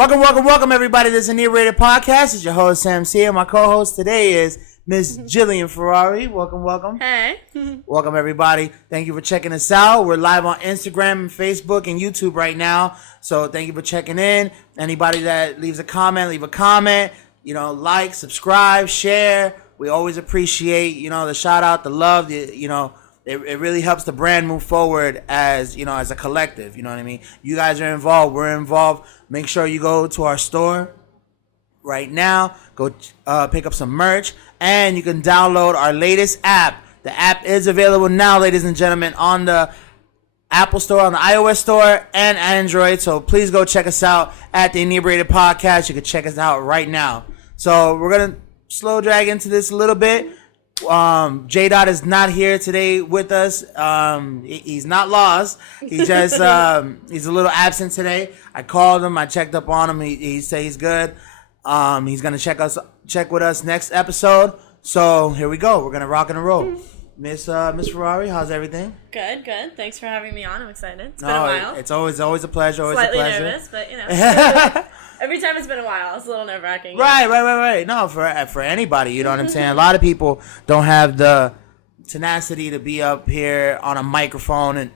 Welcome, everybody. This is Inebriated podcast. It's your host, Sam C. And my co-host today is Miss Jillian Ferrari. Welcome. Hey. Welcome, everybody. Thank you for checking us out. We're live on Instagram and Facebook and YouTube right now. So thank you for checking in. Anybody that leaves a comment, leave a comment. Like, subscribe, share. We always appreciate, the shout out, the love, It really helps the brand move forward as a collective. You know what I mean? You guys are involved. We're involved. Make sure you go to our store right now. Go pick up some merch. And you can download our latest app. The app is available now, ladies and gentlemen, on the Apple Store, on the iOS Store, and Android. So please go check us out at the Inebriated Podcast. You can check us out right now. So we're going to slow drag into this a little bit. J Dot is not here today with us. He's not lost. He just he's a little absent today. I called him. I checked up on him. He said he's good. He's gonna check with us next episode. So here we go. We're gonna rock and roll. Miss Ferrari, how's everything? Good. Thanks for having me on. I'm excited. It's been a while. It's always a pleasure. Slightly nervous, but every time it's been a while, it's a little nerve-wracking. Right. No, for anybody, you know what I'm saying? A lot of people don't have the tenacity to be up here on a microphone and,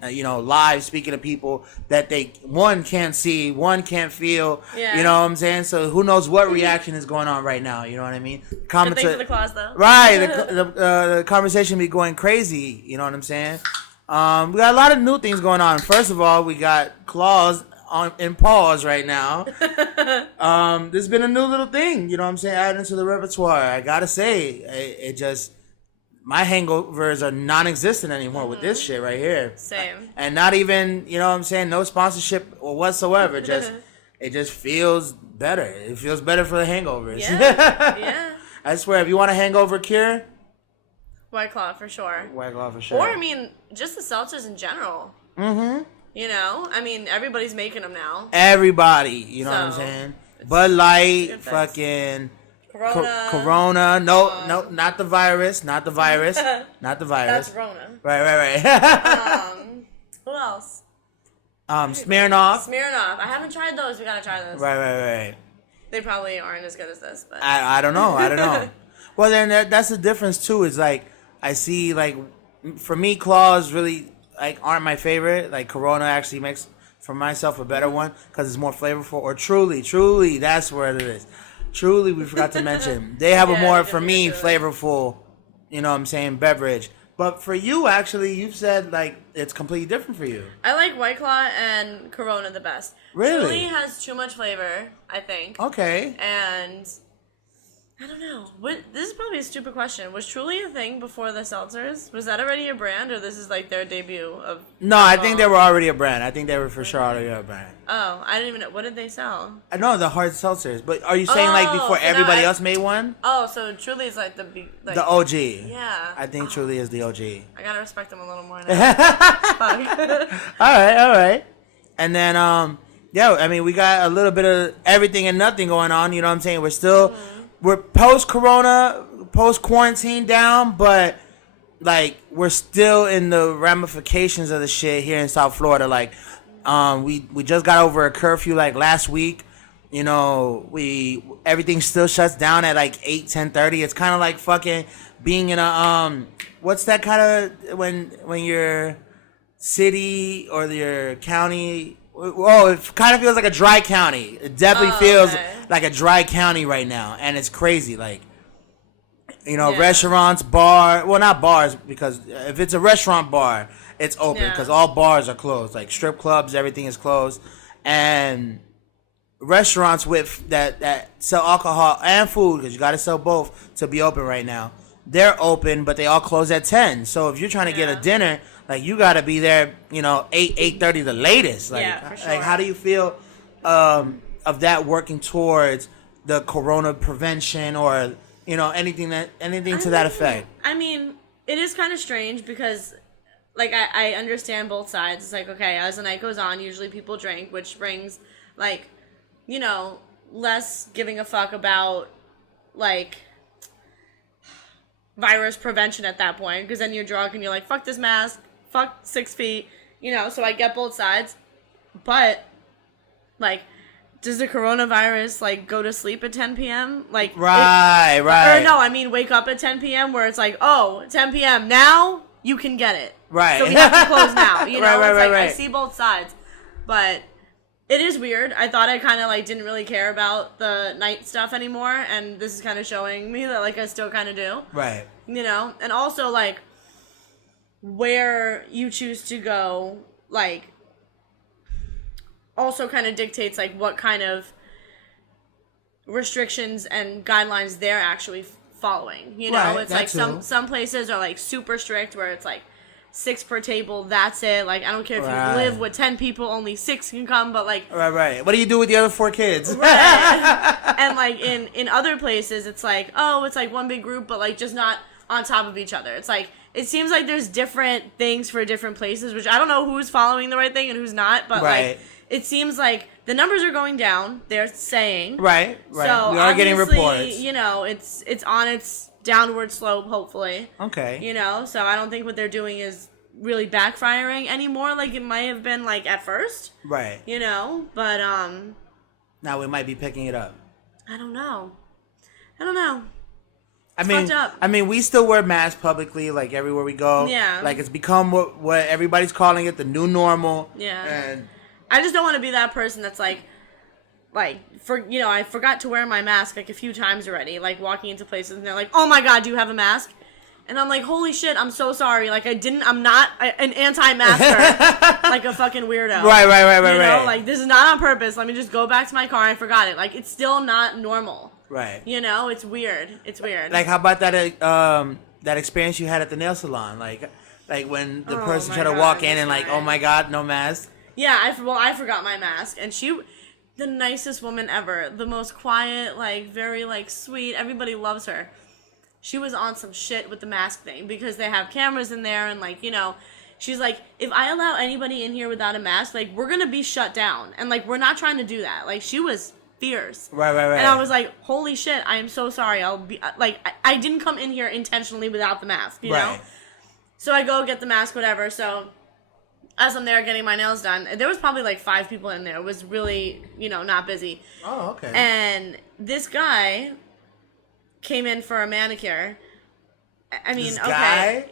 live speaking to people that they, one, can't see, one, can't feel. Yeah. You know what I'm saying? So who knows what reaction is going on right now, you know what I mean? Good thing for the claws, though. Right. The conversation be going crazy, you know what I'm saying? We got a lot of new things going on. First of all, we got claws in pause right now. There's been a new little thing, you know what I'm saying, added into the repertoire. I gotta say, it just, my hangovers are non-existent anymore with this shit right here. Same. And not even, you know what I'm saying, no sponsorship or whatsoever. It just feels better. It feels better for the hangovers. Yeah. I swear, if you want a hangover cure, White Claw for sure. Or just the seltzers in general. Mm-hmm. Everybody's making them now. Everybody, you know what I'm saying? Bud Light, fucking Corona. No, not the virus. Not the virus. That's Rona. Right. Who else? Smirnoff. I haven't tried those. We gotta try those. Right. They probably aren't as good as this, but I don't know. Well, then that's the difference too. Is like I see, like, for me, claws really aren't my favorite. Like Corona actually makes for myself a better one because it's more flavorful. Or Truly, that's where it is. Truly, we forgot to mention. They have a more, for me, flavorful, you know what I'm saying, beverage. But for you, actually, you've said, like, it's completely different for you. I like White Claw and Corona the best. Really? Truly has too much flavor, I think. Okay. And I don't know. This is probably a stupid question. Was Truly a thing before the seltzers? Was that already a brand, or this is like their debut of? No, I think they were already a brand. I think they were for sure already a brand. Oh, I didn't even know. What did they sell? I know the hard seltzers, but are you saying like before everybody else made one? Oh, so Truly is like the OG. Yeah. I think Truly is the OG. I gotta respect them a little more now. All right. And then we got a little bit of everything and nothing going on. You know what I'm saying? We're still. We're post-corona, post-quarantine down, but, like, we're still in the ramifications of the shit here in South Florida. Like, we just got over a curfew, like, last week. Everything still shuts down at, like, 10:30. It's kind of like fucking being in a, what's that kind of, when your city or your county... Oh, it kind of feels like a dry county. It definitely feels like a dry county right now, and it's crazy. Like, restaurants, not bars, because if it's a restaurant bar, it's open because all bars are closed. Like strip clubs, everything is closed, and restaurants with that sell alcohol and food, because you got to sell both to be open right now. They're open, but they all close at 10. So if you're trying to get a dinner, like, you got to be there, 8:30 the latest. Like, for sure. Like, how do you feel of that working towards the corona prevention or, anything to that effect? I mean, it is kind of strange because, like, I understand both sides. It's like, okay, as the night goes on, usually people drink, which brings, like, less giving a fuck about, like, virus prevention at that point, because then you're drunk and you're like, fuck this mask, fuck 6 feet, so I get both sides. But, like, does the coronavirus, like, go to sleep at 10 p.m.? Like, right. Or no, I mean, wake up at 10 p.m. where it's like, oh, 10 p.m. now you can get it. Right. So we have to close now. You know, right. I see both sides. But it is weird. I thought I kind of, like, didn't really care about the night stuff anymore. And this is kind of showing me that, like, I still kind of do. Right. You know? And also, like, where you choose to go, like, also kind of dictates, like, what kind of restrictions and guidelines they're actually following. You know, right, it's like some places are, like, super strict where it's like 6 per table, that's it. Like, I don't care if you live with 10 people, only 6 can come, but, like, right. What do you do with the other 4 kids? Right. And, like, in other places it's like, oh, it's like one big group, but, like, just not on top of each other. It's like, it seems like there's different things for different places, which I don't know who's following the right thing and who's not, but like, it seems like the numbers are going down. They're saying right. So we are getting reports. You know, it's on its downward slope. Hopefully. Okay. You know, so I don't think what they're doing is really backfiring anymore, like it might have been like at first. Right. You know, but now we might be picking it up. I don't know. I mean, we still wear masks publicly, like everywhere we go. Yeah. Like it's become what everybody's calling it, the new normal. Yeah. And I just don't want to be that person that's like, I forgot to wear my mask like a few times already, like walking into places and they're like, oh my God, do you have a mask? And I'm like, holy shit, I'm so sorry. Like I'm not an anti-masker, like a fucking weirdo. Right. You know, like this is not on purpose. Let me just go back to my car. I forgot it. Like it's still not normal. Right. You know, it's weird. Like how about that experience you had at the nail salon? Like when the person tried to walk in and like, oh my God, no mask. Yeah, I forgot my mask, and she, the nicest woman ever, the most quiet, like very like sweet. Everybody loves her. She was on some shit with the mask thing because they have cameras in there, and like, you know, she's like, if I allow anybody in here without a mask, like we're gonna be shut down, and like we're not trying to do that. Like she was fierce. Right. And I was like, holy shit, I am so sorry. I'll be like, I didn't come in here intentionally without the mask, you know. So I go get the mask, whatever. So as I'm there getting my nails done, there was probably like 5 people in there. It was really, you know, not busy. Oh, okay. And this guy came in for a manicure. I mean, okay.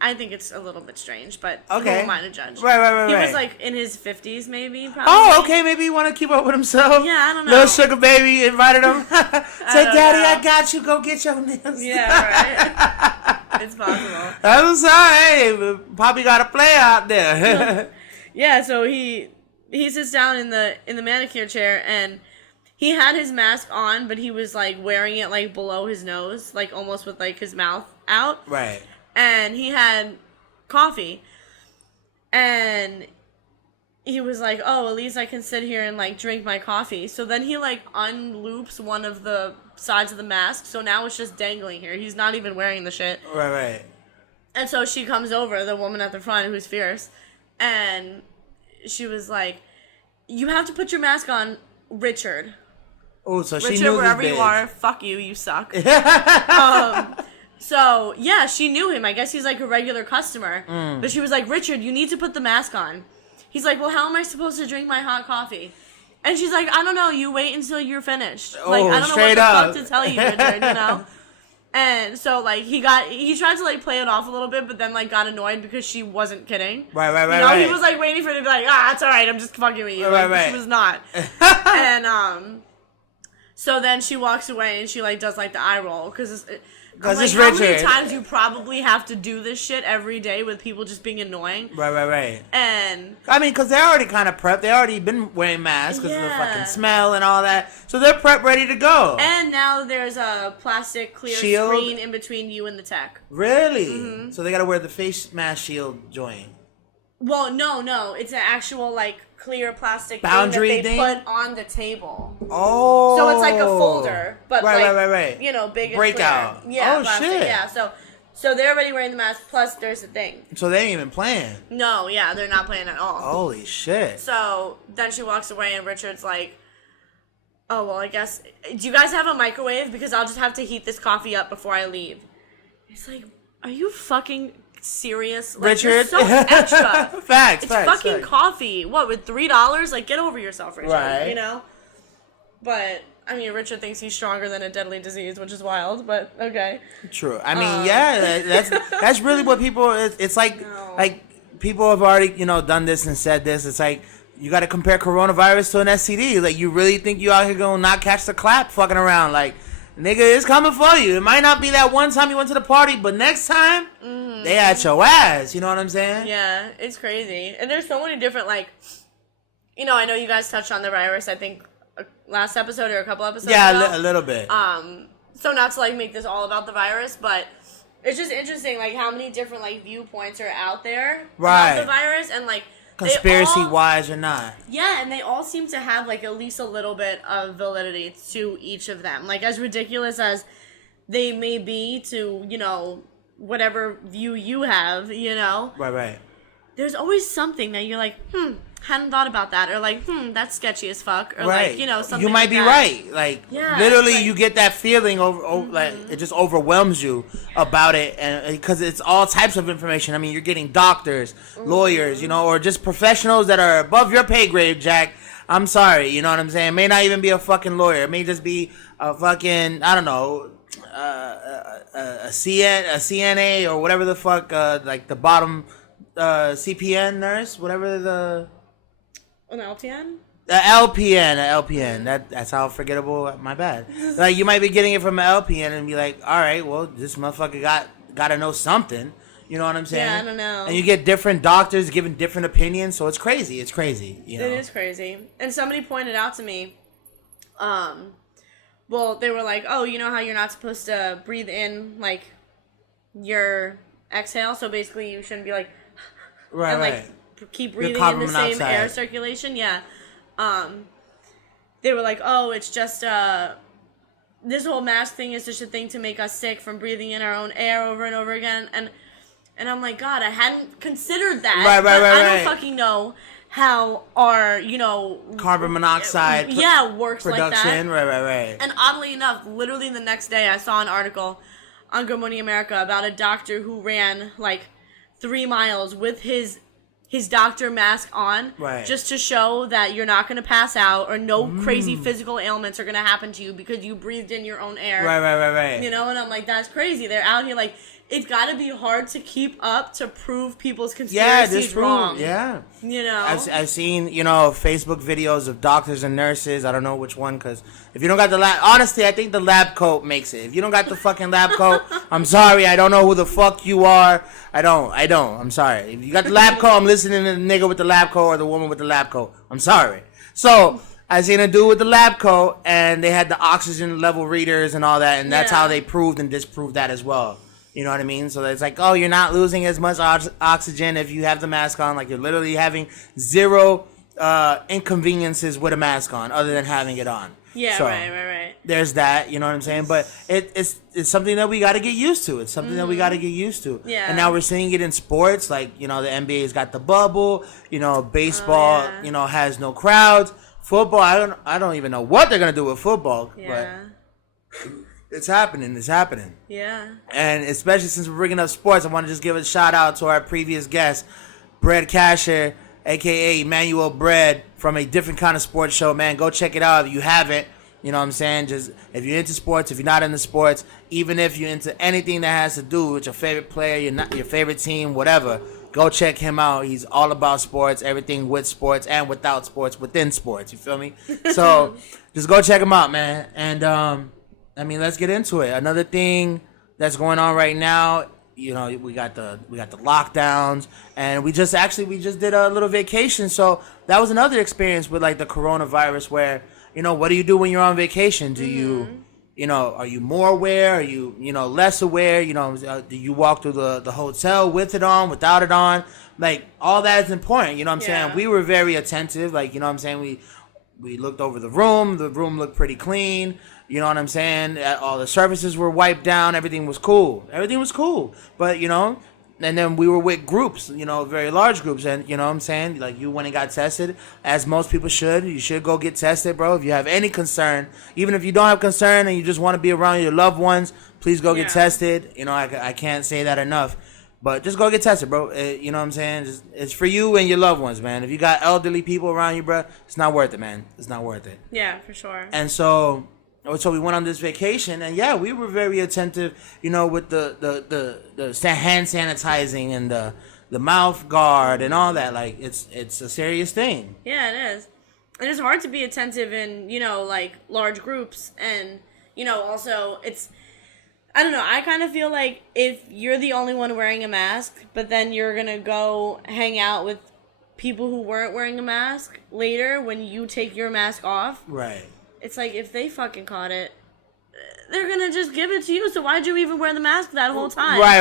I think it's a little bit strange, but who am I to judge? Right. He was like in his 50s, maybe. Probably. Oh, okay. Maybe you want to keep up with himself. Yeah, I don't know. Little sugar baby invited him. Say, Daddy, I got you. Go get your nails. Yeah, right. It's possible. I'm sorry. Hey, Poppy got a play out there. Yeah, so he sits down in the manicure chair, and he had his mask on, but he was like wearing it like below his nose, like almost with like his mouth out. Right. And he had coffee, and he was like, oh, at least I can sit here and like drink my coffee. So then he like unloops one of the sides of the mask, so now it's just dangling here. He's not even wearing the shit. Right. And so she comes over, the woman at the front who's fierce, and she was like, you have to put your mask on, Richard. Oh, so she Richard, knew wherever this you bitch. are, fuck you, you suck. So, yeah, she knew him. I guess he's like a regular customer. But she was like, Richard, you need to put the mask on. He's like, well, how am I supposed to drink my hot coffee? And she's like, I don't know. You wait until you're finished. Oh, like, I don't know what straight the up. fuck to tell you, Richard, you know? And so, like, he tried to, like, play it off a little bit, but then, like, got annoyed because she wasn't kidding. Right. He was, like, waiting for her to be like, it's all right. I'm just fucking with you. Right. She was not. And, so then she walks away and she, like, does, like, the eye roll because it's Richard. How many times you probably have to do this shit every day with people just being annoying? Right. And I mean, because they're already kind of prepped. They already been wearing masks because of the fucking smell and all that. So they're prepped, ready to go. And now there's a plastic clear screen in between you and the tech. Really? Mm-hmm. So they got to wear the face mask shield joint. Well, no. It's an actual, like, clear plastic boundary thing that they put on the table. Oh. So it's like a folder, but right. You know, big and breakout. clear. Yeah, oh, plastic. shit. Yeah, so they're already wearing the mask, plus there's a thing. So they ain't even playing. No, yeah, they're not playing at all. Holy shit. So then she walks away and Richard's like, oh, well, I guess, do you guys have a microwave? Because I'll just have to heat this coffee up before I leave. It's like, are you fucking serious? Like, Richard? you're so extra. Facts, It's facts. fucking facts. coffee. What, with $3? Like, get over yourself, Richard. Right. You know? But, I mean, Richard thinks he's stronger than a deadly disease, which is wild, but okay. True. I mean, that's really what people. It's like people have already done this and said this. It's like you got to compare coronavirus to an STD. Like you really think you out here gonna not catch the clap fucking around? Like nigga, it's coming for you. It might not be that one time you went to the party, but next time they at your ass. You know what I'm saying? Yeah, it's crazy, and there's so many different I know you guys touched on the virus. I think last episode or a couple episodes ago. Yeah, a little bit. So not to make this all about the virus, but it's just interesting how many different viewpoints are out there about the virus and conspiracy wise or not. Yeah, and they all seem to have at least a little bit of validity to each of them. As ridiculous as they may be to, whatever view you have, Right. There's always something that you're hadn't thought about that, or that's sketchy as fuck, or something. You might be that. right. Literally, you get that feeling it just overwhelms you about it, and because it's all types of information. I mean, you're getting doctors, lawyers, or just professionals that are above your pay grade, Jack. I'm sorry, you know what I'm saying? It may not even be a fucking lawyer. It may just be a fucking, I don't know, a CNA or whatever the fuck, the bottom CPN nurse, whatever the. An LPN? LPN. That's how forgettable. My bad. You might be getting it from an LPN and be like, all right, well, this motherfucker got to know something. You know what I'm saying? Yeah, I don't know. And you get different doctors giving different opinions, so it's crazy. It's crazy. It is crazy. And somebody pointed out to me, well, they were like, oh, you know how you're not supposed to breathe in your exhale, so basically you shouldn't be right. Keep breathing in the same air circulation. Yeah. They were like, oh, it's just this whole mask thing is just a thing to make us sick from breathing in our own air over and over again. And I'm like, God, I hadn't considered that. Right. I don't fucking know how our carbon monoxide works production. like that. Right. And oddly enough, literally the next day I saw an article on Good Morning America about a doctor who ran 3 miles with his doctor mask on, just to show that you're not going to pass out or no crazy physical ailments are going to happen to you because you breathed in your own air. Right. And I'm like, that's crazy. They're out here it's got to be hard to keep up to prove people's conspiracies wrong. Yeah. I've seen, Facebook videos of doctors and nurses. I don't know which one, because if you don't got the lab, honestly, I think the lab coat makes it. If you don't got the fucking lab coat, I'm sorry. I don't know who the fuck you are. I don't. I'm sorry. If you got the lab coat, I'm listening to the nigga with the lab coat or the woman with the lab coat. I'm sorry. So I seen a dude with the lab coat, and they had the oxygen level readers and all that, and that's how they proved and disproved that as well. You know what I mean? So it's oh, you're not losing as much oxygen if you have the mask on. You're literally having zero inconveniences with a mask on other than having it on. Yeah, so, right. There's that, you know what I'm saying? But it's something that we got to get used to. It's something that we got to get used to. Yeah. And now we're seeing it in sports. The NBA's got the bubble. Baseball, has no crowds. Football, I don't even know what they're going to do with football. Yeah. But it's happening. Yeah. And especially since we're bringing up sports, I want to just give a shout out to our previous guest, Bread Casher, a.k.a. Emmanuel Bread, from a different kind of sports show. Man, go check it out if you haven't. You know what I'm saying? Just if you're into sports, if you're not into sports, even if you're into anything that has to do with your favorite player, your favorite team, whatever, go check him out. He's all about sports, everything with sports and without sports, within sports. You feel me? So just go check him out, man. And let's get into it. Another thing that's going on right now, we got the lockdowns, and we just did a little vacation. So that was another experience with the coronavirus, where what do you do when you're on vacation? Do you are you more aware? Are you less aware? Do you walk through the hotel with it on, without it on? All that is important. You know what I'm saying? We were very attentive. You know what I'm saying? We looked over the room. The room looked pretty clean. You know what I'm saying? All the surfaces were wiped down. Everything was cool. But, and then we were with groups, very large groups. And, you know what I'm saying? You went and got tested, as most people should. You should go get tested, bro. If you have any concern, even if you don't have concern and you just want to be around your loved ones, please go get tested. I can't say that enough. But just go get tested, bro. You know what I'm saying? It's for you and your loved ones, man. If you got elderly people around you, bro, it's not worth it, man. It's not worth it. Yeah, for sure. And so we went on this vacation, and yeah, we were very attentive, you know, with the hand sanitizing and the mouth guard and all that. Like, it's a serious thing. Yeah, it is. And it's hard to be attentive in, you know, like, large groups. And, you know, also, I don't know, I kind of feel like if you're the only one wearing a mask, but then you're going to go hang out with people who weren't wearing a mask later when you take your mask off. Right. It's like, if they fucking caught it, they're going to just give it to you. So why'd you even wear the mask that whole time? Right.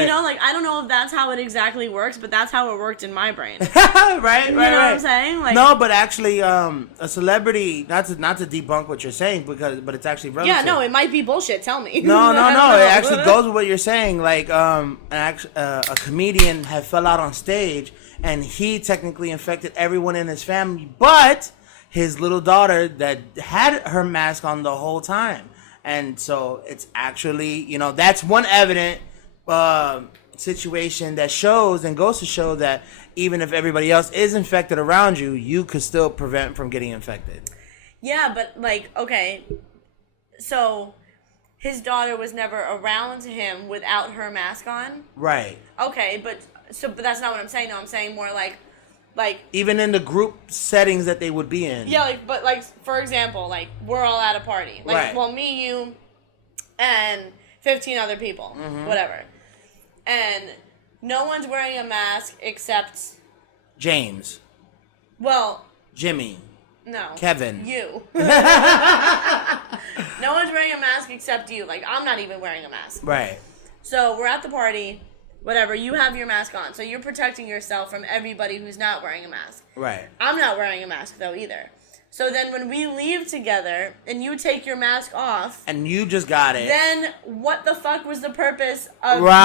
You know, like, I don't know if that's how it exactly works, but that's how it worked in my brain. right. You know what I'm saying? Like, no, but actually, a celebrity, not to debunk what you're saying, but it's actually relative. yeah, no, it might be bullshit. Tell me. No. It actually goes with what you're saying. Like, a comedian had fell out on stage, and he technically infected everyone in his family, but his little daughter that had her mask on the whole time. And so it's actually, you know, that's one evident situation that shows and goes to show that even if everybody else is infected around you, you could still prevent from getting infected. Yeah, but like, okay, so his daughter was never around him without her mask on? Right. Okay, but that's not what I'm saying. No, I'm saying more like even in the group settings that they would be in. Yeah, but for example, like, we're all at a party. Like, right. Well, me, you, and 15 other people. Mm-hmm. Whatever. And no one's wearing a mask except James. Well, Jimmy. No. Kevin. You. No one's wearing a mask except you. Like, I'm not even wearing a mask. Right. So, we're at the party. Whatever, you have your mask on. So you're protecting yourself from everybody who's not wearing a mask. Right. I'm not wearing a mask, though, either. So then when we leave together and you take your mask off... And you just got it. Then what the fuck was the purpose of you wearing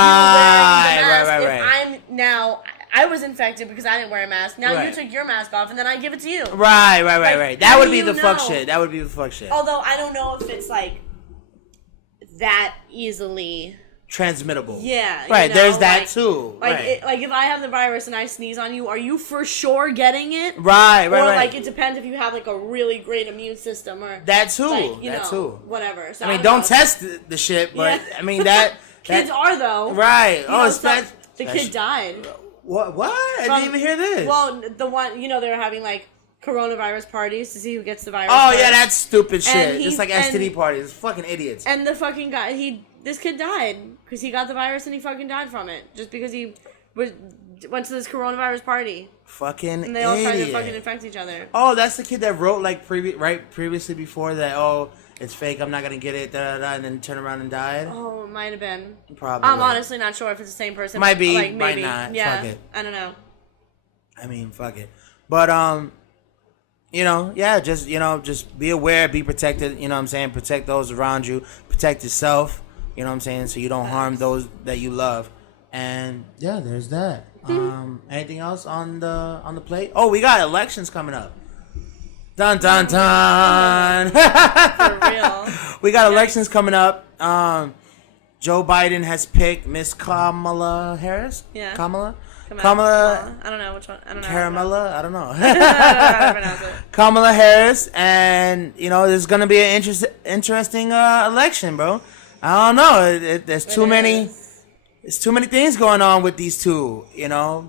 the mask if I'm now... I was infected because I didn't wear a mask. Now you took your mask off and then I give it to you. Right. That would be the fuck shit. That would be the fuck shit. Although I don't know if it's, like, that easily... transmittable. Yeah. Right, you know, there's that too. Like, right. Like if I have the virus and I sneeze on you, are you for sure getting it? Right. Or like it depends if you have like a really great immune system or that too. Like, that too. Whatever. So I mean, don't test the shit, but I mean that kids are though. Right. The kid died. What? I didn't even hear this. Well, the one they were having like coronavirus parties to see who gets the virus. Oh yeah, that's stupid shit. It's like STD parties. It's fucking idiots. And the fucking guy, this kid died because he got the virus and he fucking died from it just because he went to this coronavirus party. Fucking and they all tried to fucking infect each other. Oh, that's the kid that wrote like previously before that. Oh, it's fake. I'm not gonna get it. And then turn around and died. Oh, it might have been. Probably. I'm honestly not sure if it's the same person. Might be. Like, Might maybe. not. Yeah. Fuck it. I don't know. I mean, fuck it. But just be aware, be protected. You know what I'm saying? Protect those around you. Protect yourself. You know what I'm saying? So you don't harm those that you love. And yeah, there's that. Anything else on the plate? Oh, we got elections coming up. Dun dun dun. For real. We got elections coming up. Joe Biden has picked Miss Kamala Harris. Yeah. Kamala. I don't know which one. I don't know. Caramella? I don't know. I don't know how to pronounce it. Kamala Harris, and there's gonna be an interesting election, bro. I don't know. There's too many. There's too many things going on with these two. Yeah.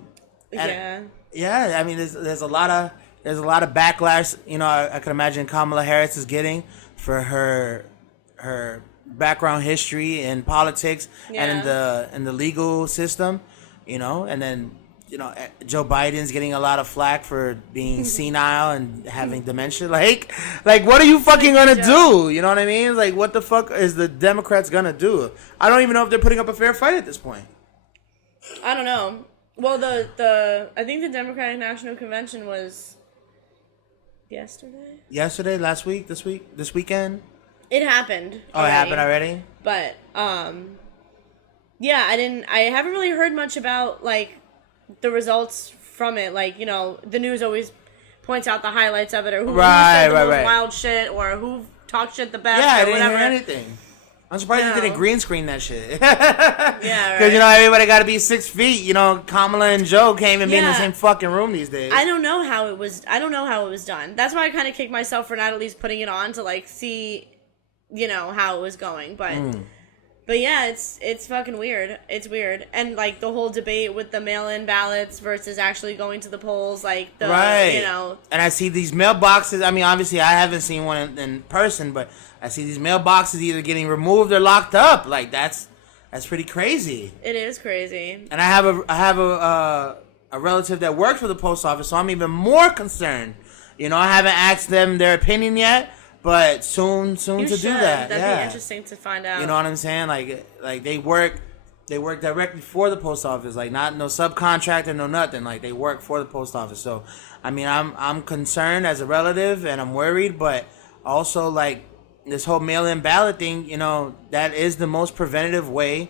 Yeah. I mean, there's a lot of backlash. I can imagine Kamala Harris is getting for her background history in politics and in the legal system. And then Joe Biden's getting a lot of flack for being senile and having dementia. Like what are you fucking gonna do? You know what I mean? Like, what the fuck is the Democrats gonna do? I don't even know if they're putting up a fair fight at this point. I don't know. Well, I think the Democratic National Convention was yesterday, last week, this weekend. It happened. Oh, it happened already? But yeah, I haven't really heard much about like the results from it. Like, the news always points out the highlights of it, or who said the most wild shit, or who talked shit the best, or whatever. I didn't hear anything. I'm surprised No. they didn't green screen that shit. Yeah, right. Because, everybody got to be 6 feet. Kamala and Joe can't even be in the Yeah. same fucking room these days. I don't know how it was done. That's why I kind of kicked myself for not at least putting it on to like see, how it was going. But yeah, it's fucking weird. It's weird. And like the whole debate with the mail-in ballots versus actually going to the polls, like the Right. And I see these mailboxes. I mean, obviously I haven't seen one in person, but I see these mailboxes either getting removed or locked up. Like that's pretty crazy. It is crazy. And I have a relative that works for the post office, so I'm even more concerned. I haven't asked them their opinion yet, but soon to do that. That'd be interesting to find out. You know what I'm saying? Like they work directly for the post office, like not no subcontractor, no nothing. Like they work for the post office. So I mean, I'm concerned as a relative, and I'm worried, but also like this whole mail-in ballot thing. That is the most preventative way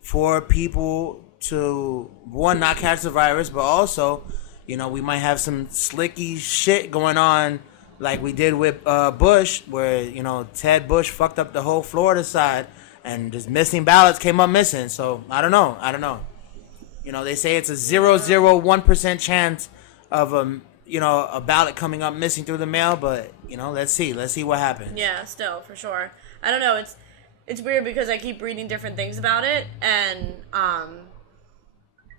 for people to, one, not catch the virus, but also, we might have some slicky shit going on like we did with Bush, where, Ted Bush fucked up the whole Florida side and just missing ballots came up missing. So, I don't know. They say it's a 0.001% chance of, a ballot coming up missing through the mail, but, let's see what happens. Yeah, still, for sure. I don't know, it's weird because I keep reading different things about it, and,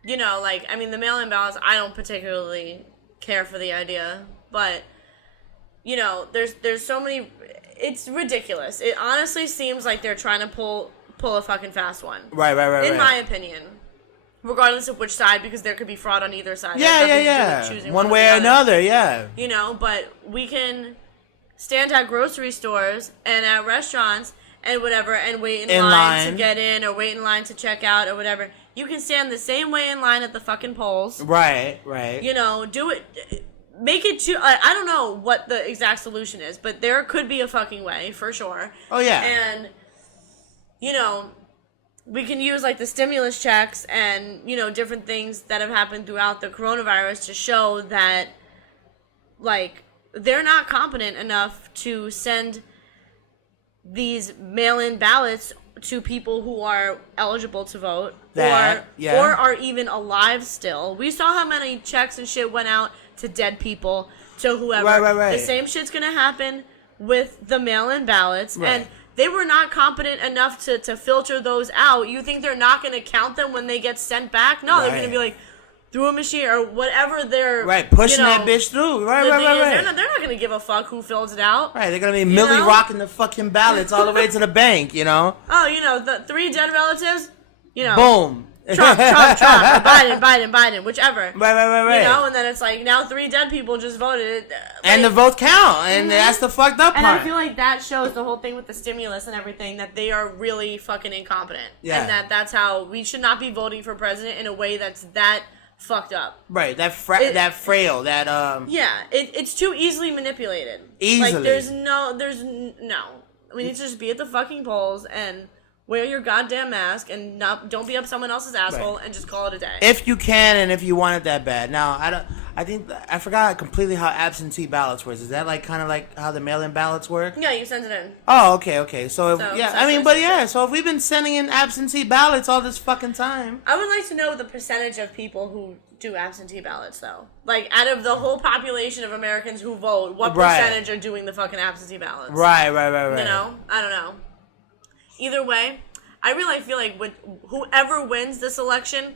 the mail-in ballots, I don't particularly care for the idea, but, there's so many, it's ridiculous. It honestly seems like they're trying to pull a fucking fast one. Right. In my opinion. Regardless of which side, because there could be fraud on either side. Yeah. One way or another, yeah. But we can stand at grocery stores and at restaurants and whatever and wait in line to get in or wait in line to check out or whatever. You can stand the same way in line at the fucking polls. Right. Do it. Make it I don't know what the exact solution is, but there could be a fucking way, for sure. Oh, yeah. And, we can use, like, the stimulus checks and, different things that have happened throughout the coronavirus to show that, like, they're not competent enough to send these mail-in ballots to people who are eligible to vote or are even alive still. We saw how many checks and shit went out to dead people, to whoever. Right. The same shit's gonna happen with the mail-in ballots, right. And they were not competent enough to filter those out. You think they're not gonna count them when they get sent back? No, They're gonna be like, through a machine or whatever they're pushing that bitch through. Right. They're not gonna give a fuck who fills it out. Right, they're gonna be Millie rocking the fucking ballots all the way to the bank. Oh, the 3 dead relatives. Boom. Trump, or Biden, whichever. Right. And then it's like now 3 dead people just voted, and the votes count, and that's the fucked up part. And I feel like that shows the whole thing with the stimulus and everything, that they are really fucking incompetent. Yeah. And that's how we should not be voting for president in a way that's that fucked up. Right, that frail, it's too easily manipulated. Easily. Like there's no. We need to just be at the fucking polls and wear your goddamn mask and don't be up someone else's asshole and just call it a day. If you can and if you want it that bad. Now, I forgot completely how absentee ballots works. Is that kind of like how the mail-in ballots work? Yeah, you send it in. Oh, okay. So if we've been sending in absentee ballots all this fucking time. I would like to know the percentage of people who do absentee ballots, though. Like, out of the whole population of Americans who vote, what percentage are doing the fucking absentee ballots? Right. I don't know. Either way, I really feel like with whoever wins this election,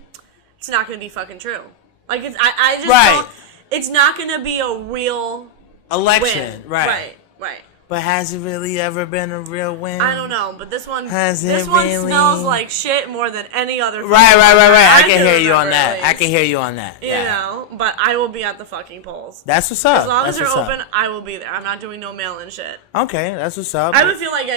it's not going to be fucking true. Like, I just don't, it's not going to be a real election. Win. Right. Right. But has it really ever been a real win? I don't know, but this one really? smells like shit more than any other. Right. I can hear you on that. I can hear you on that. You know, but I will be at the fucking polls. That's what's up. As long as they're open, I will be there. I'm not doing no mail-in shit. Okay, that's what's up. I would feel like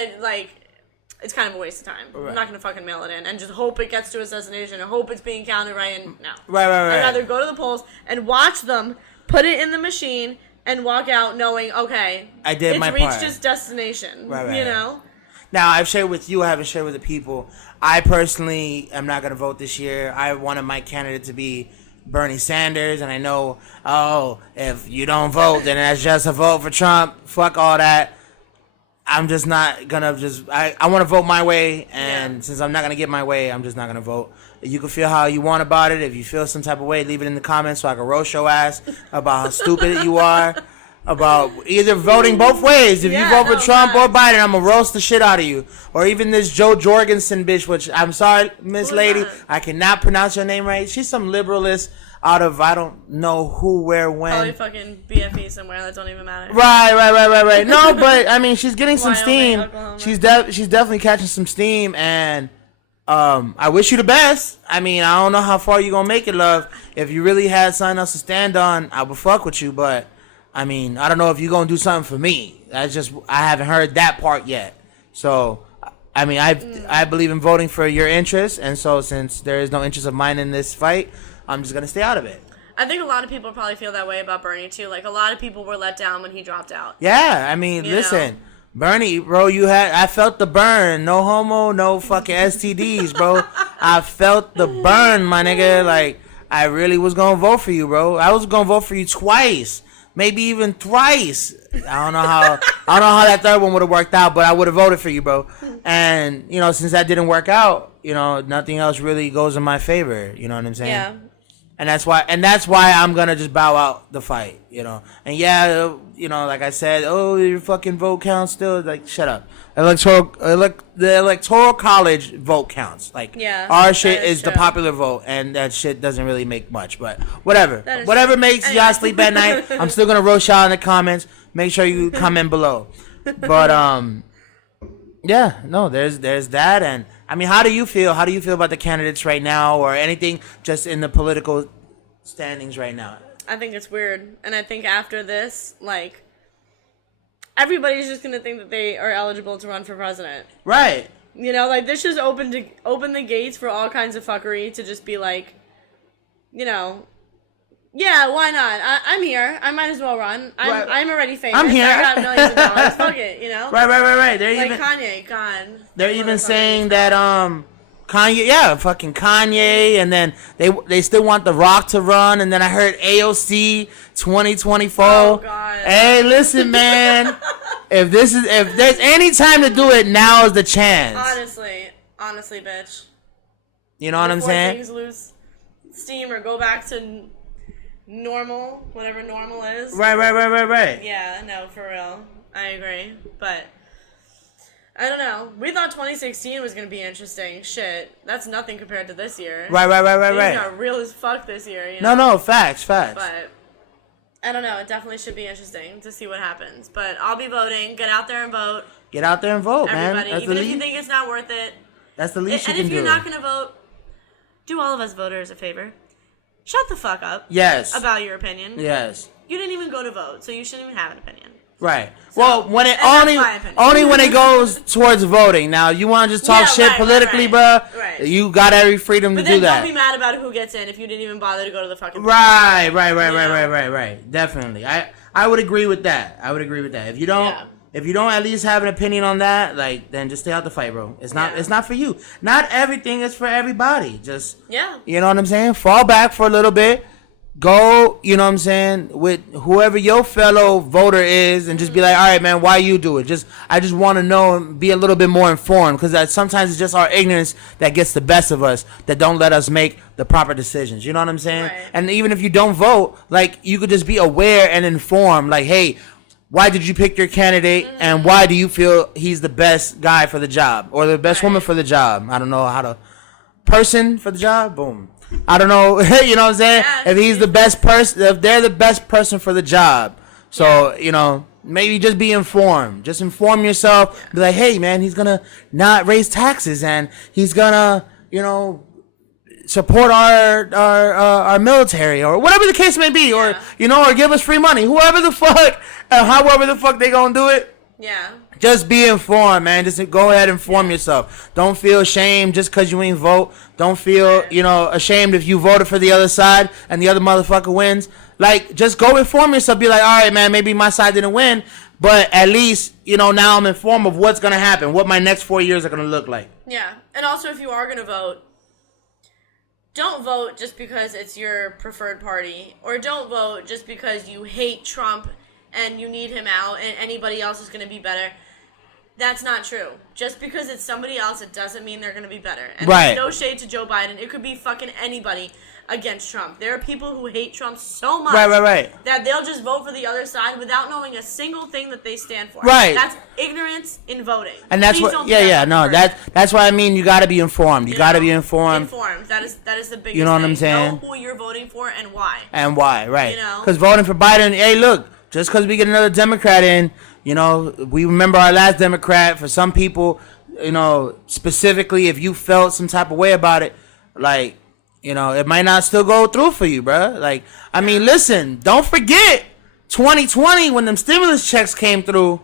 it's kind of a waste of time. Right. I'm not going to fucking mail it in and just hope it gets to a destination and hope it's being counted right. And no. Right. I'd rather go to the polls and watch them, put it in the machine, and walk out knowing, okay, I did my part. It's reached its destination. Right. You know? Now, I've shared with you, I haven't shared with the people. I personally am not going to vote this year. I wanted my candidate to be Bernie Sanders, and I know, if you don't vote, then that's just a vote for Trump. Fuck all that. I'm just not gonna I want to vote my way, and since I'm not gonna get my way, I'm just not gonna vote. You can feel how you want about it. If you feel some type of way, leave it in the comments so I can roast your ass about how stupid you are. About either voting both ways. If you vote for Trump or Biden, I'm gonna roast the shit out of you. Or even this Joe Jorgensen bitch, which I'm sorry, Miss Lady, I cannot pronounce your name right. She's some liberalist out of I don't know who, where, when. Probably fucking BFE somewhere. That don't even matter. Right. No, but I mean, she's getting some steam. Oklahoma. She's definitely catching some steam, and I wish you the best. I mean, I don't know how far you gonna make it, love. If you really had something else to stand on, I would fuck with you, but. I mean, I don't know if you're going to do something for me. I haven't heard that part yet. So, I mean, I believe in voting for your interests. And so, since there is no interest of mine in this fight, I'm just going to stay out of it. I think a lot of people probably feel that way about Bernie, too. Like, a lot of people were let down when he dropped out. Yeah, I mean, listen. Bernie, bro, I felt the burn. No homo, no fucking STDs, bro. I felt the burn, my nigga. Like, I really was going to vote for you, bro. I was going to vote for you twice. Maybe even thrice. I don't know how that third one would have worked out, but I would have voted for you, bro. And, since that didn't work out, nothing else really goes in my favor. You know what I'm saying? Yeah. And that's why I'm gonna just bow out the fight, And like I said, your fucking vote counts still. Like, shut up. The electoral college vote counts. Like, our shit is the popular vote, and that shit doesn't really make much. But whatever makes y'all sleep at night. I'm still gonna roast y'all in the comments. Make sure you comment below. But there's that. And I mean, how do you feel? How do you feel about the candidates right now, or anything just in the political standings right now? I think it's weird, and I think after this, like, everybody's just gonna think that they are eligible to run for president. Right. Like, this just open the gates for all kinds of fuckery to just be like, yeah, why not? I'm here. I might as well run. I'm already famous. I'm here. I got millions of dollars. Fuck it, Right. Kanye, God. They're even saying that Kanye, fucking Kanye, and then they still want The Rock to run, and then I heard AOC 2024. Oh God. Hey, listen, man. if there's any time to do it, now is the chance. Honestly, bitch. You know what I'm saying? Things lose steam or go back to normal, whatever normal is. Right. Yeah, no, for real. I agree. But I don't know. We thought 2016 was going to be interesting. Shit. That's nothing compared to this year. Right. Things got real as fuck this year, No, facts. But I don't know. It definitely should be interesting to see what happens. But I'll be voting. Get out there and vote. Get out there and vote, Everybody, man. even if you think it's not worth it. That's the least you can do. And if you're not going to vote, do all of us voters a favor. Shut the fuck up. Yes. About your opinion. Yes. You didn't even go to vote, so you shouldn't even have an opinion. Right. So, when it only when it goes towards voting. Now, you want to just talk shit politically, bruh? Right. You got every freedom to do that. Don't be mad about who gets in if you didn't even bother to go to the fucking. Right. Definitely. I would agree with that. If you don't at least have an opinion on that, like, then just stay out the fight, bro. It's not for you. Not everything is for everybody. Just you know what I'm saying? Fall back for a little bit. Go, you know what I'm saying, with whoever your fellow voter is, and just be like, all right, man, why you do it? I just want to know and be a little bit more informed, because sometimes it's just our ignorance that gets the best of us, that don't let us make the proper decisions. You know what I'm saying? Right. And even if you don't vote, like, you could just be aware and informed, like, hey, why did you pick your candidate, and why do you feel he's the best guy for the job, or the best woman for the job? I don't know how to person for the job. Boom. I don't know, you know what I'm saying? Yeah, if he's the best person, if they're the best person for the job. So, maybe just be informed. Just inform yourself. Be like, hey, man, he's going to not raise taxes, and he's going to, support our military, or whatever the case may be, or, or give us free money. However the fuck they going to do it. Yeah. Just be informed, man. Just go ahead and inform yourself. Don't feel ashamed just because you ain't vote. Don't feel, ashamed if you voted for the other side and the other motherfucker wins. Like, just go inform yourself. Be like, all right, man, maybe my side didn't win, but at least, now I'm informed of what's going to happen, what my next 4 years are going to look like. Yeah. And also, if you are going to vote, don't vote just because it's your preferred party, or don't vote just because you hate Trump and you need him out and anybody else is going to be better. That's not true. Just because it's somebody else, it doesn't mean they're going to be better. And right. There's no shade to Joe Biden. It could be fucking anybody against Trump. There are people who hate Trump so much that they'll just vote for the other side without knowing a single thing that they stand for. Right. That's ignorance in voting. And that's what. That's why I mean you got to be informed. You got to be informed. That is the biggest. You know what thing. I'm saying? Know who you're voting for and why. And why, right? You know? Because voting for Biden. Hey, look. Just because we get another Democrat in, you know, we remember our last Democrat. For some people, you know, specifically, if you felt some type of way about it, like, you know, it might not still go through for you, bro. Like, I mean, listen, don't forget 2020 when them stimulus checks came through.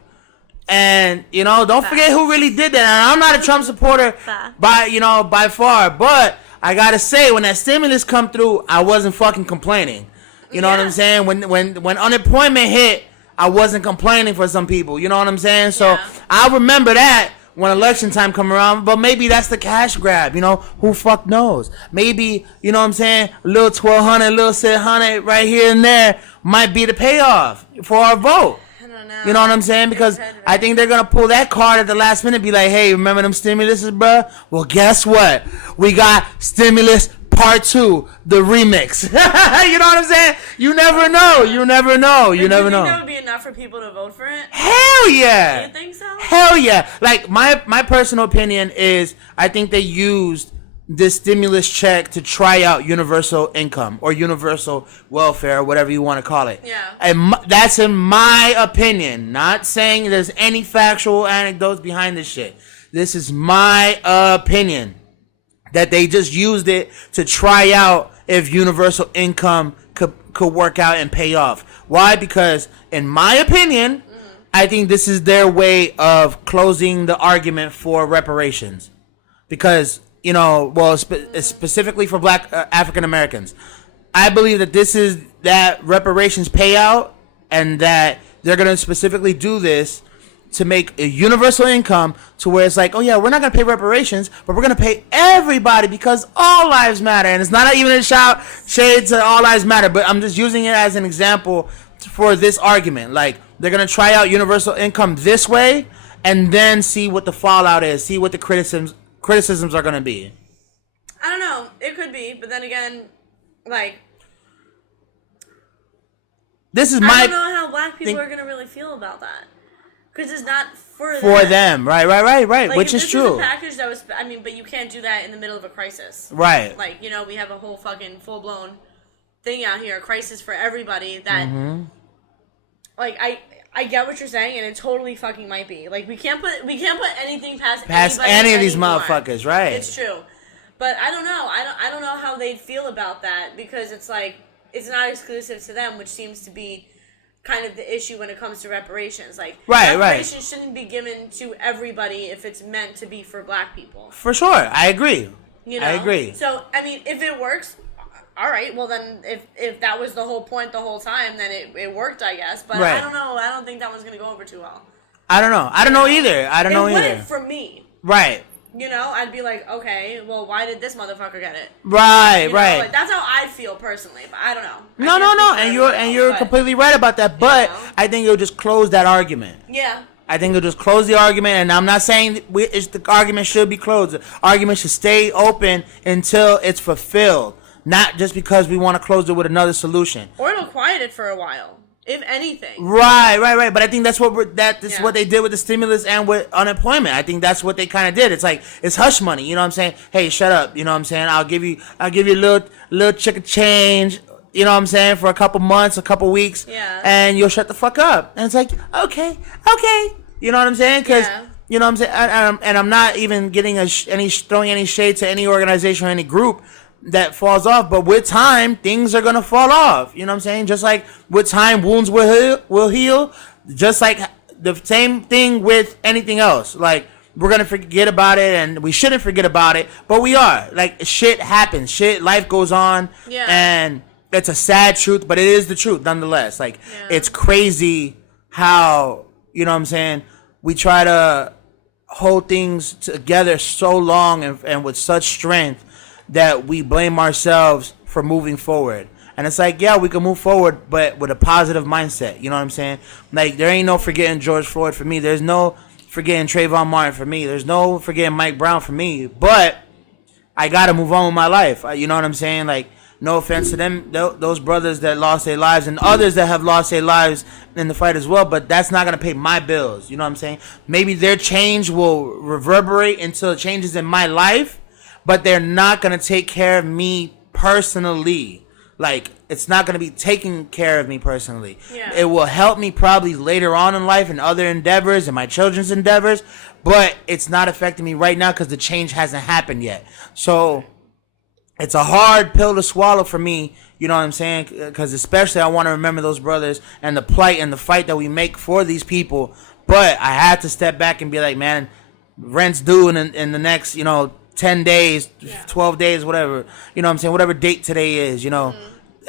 And, you know, don't forget who really did that. And I'm not a Trump supporter by far. But I got to say, when that stimulus come through, I wasn't fucking complaining. You know what I'm saying? When unemployment hit, I wasn't complaining for some people. You know what I'm saying? So I remember that when election time come around. But maybe that's the cash grab. You know, who fuck knows? Maybe, you know what I'm saying? A little 1,200, a little 600 right here and there might be the payoff for our vote. I don't know. You know what I'm saying? Because I think they're going to pull that card at the last minute. Be like, hey, remember them stimuluses, bruh? Well, guess what? We got stimulus Part 2, the remix. You know what I'm saying? You never know. You never know. You never know. Do you think that would be enough for people to vote for it? Hell yeah. Do you think so? Hell yeah. Like, my personal opinion is I think they used this stimulus check to try out universal income or universal welfare, whatever you want to call it. Yeah. And that's in my opinion. Not saying there's any factual anecdotes behind this shit. This is my opinion. That they just used it to try out if universal income could work out and pay off. Why? Because, in my opinion, I think this is their way of closing the argument for reparations. Because, you know, specifically for Black African Americans, I believe that this is that reparations payout, and that they're going to specifically do this to make a universal income to where it's like, oh yeah, we're not going to pay reparations, but we're going to pay everybody because all lives matter. And it's not even a shade to all lives matter, but I'm just using it as an example for this argument. Like, they're going to try out universal income this way and then see what the fallout is, see what the criticisms are going to be. I don't know. It could be, but then again, like, I don't know how Black people are going to really feel about that. Because it's not for them. Right. Like, which is true. This is a package that was, but you can't do that in the middle of a crisis. Right. Like, you know, we have a whole fucking full-blown thing out here, a crisis for everybody that, like, I get what you're saying, and it totally fucking might be. Like, we can't put anything past any of these motherfuckers, right? It's true. But I don't know. I don't know how they'd feel about that, because it's like, it's not exclusive to them, which seems to be kind of the issue when it comes to reparations. Like, reparations shouldn't be given to everybody if it's meant to be for Black people. For sure. I agree. You know? I agree. So, I mean, if it works, all right, well then, if that was the whole point the whole time, then it worked, I guess. But I don't know. I don't think that one's going to go over too well. I don't know. I don't know either. It wouldn't for me. Right. You know, I'd be like, okay, well, why did this motherfucker get it? Right, you know, right. Like, that's how I'd feel personally, but I don't know. No, and you're completely right about that. But I think it'll just close that argument. Yeah. I think it'll just close the argument, and I'm not saying the argument should be closed. The argument should stay open until it's fulfilled, not just because we want to close it with another solution. Or it'll quiet it for a while. If anything. Right. But I think that's what what they did with the stimulus and with unemployment. I think that's what they kind of did. It's like, it's hush money. You know what I'm saying? Hey, shut up. You know what I'm saying? I'll give you a little chicken change. You know what I'm saying? For a couple months, a couple weeks. Yeah. And you'll shut the fuck up. And it's like, okay. You know what I'm saying? Because, you know what I'm saying? And I'm not even getting throwing any shade to any organization or any group that falls off, but with time things are gonna fall off. You know what I'm saying? Just like with time, wounds will heal. Just like the same thing with anything else. Like, we're gonna forget about it, and we shouldn't forget about it, but we are. Like, shit happens. Life goes on. Yeah. And it's a sad truth, but it is the truth nonetheless. Like, it's crazy how, you know what I'm saying, we try to hold things together so long and with such strength that we blame ourselves for moving forward. And it's like, yeah, we can move forward, but with a positive mindset. You know what I'm saying? Like, there ain't no forgetting George Floyd for me. There's no forgetting Trayvon Martin for me. There's no forgetting Mike Brown for me. But I gotta move on with my life. You know what I'm saying? Like, no offense to them, those brothers that lost their lives and others that have lost their lives in the fight as well. But that's not gonna pay my bills. You know what I'm saying? Maybe their change will reverberate until it changes in my life, but they're not gonna take care of me personally. Like, it's not going to be taking care of me personally. Yeah. It will help me probably later on in life in other endeavors and my children's endeavors, but it's not affecting me right now because the change hasn't happened yet. So it's a hard pill to swallow for me, you know what I'm saying? Because especially I want to remember those brothers and the plight and the fight that we make for these people. But I had to step back and be like, man, rent's due in the next, 10 days, 12 days, whatever, you know what I'm saying? Whatever date today is,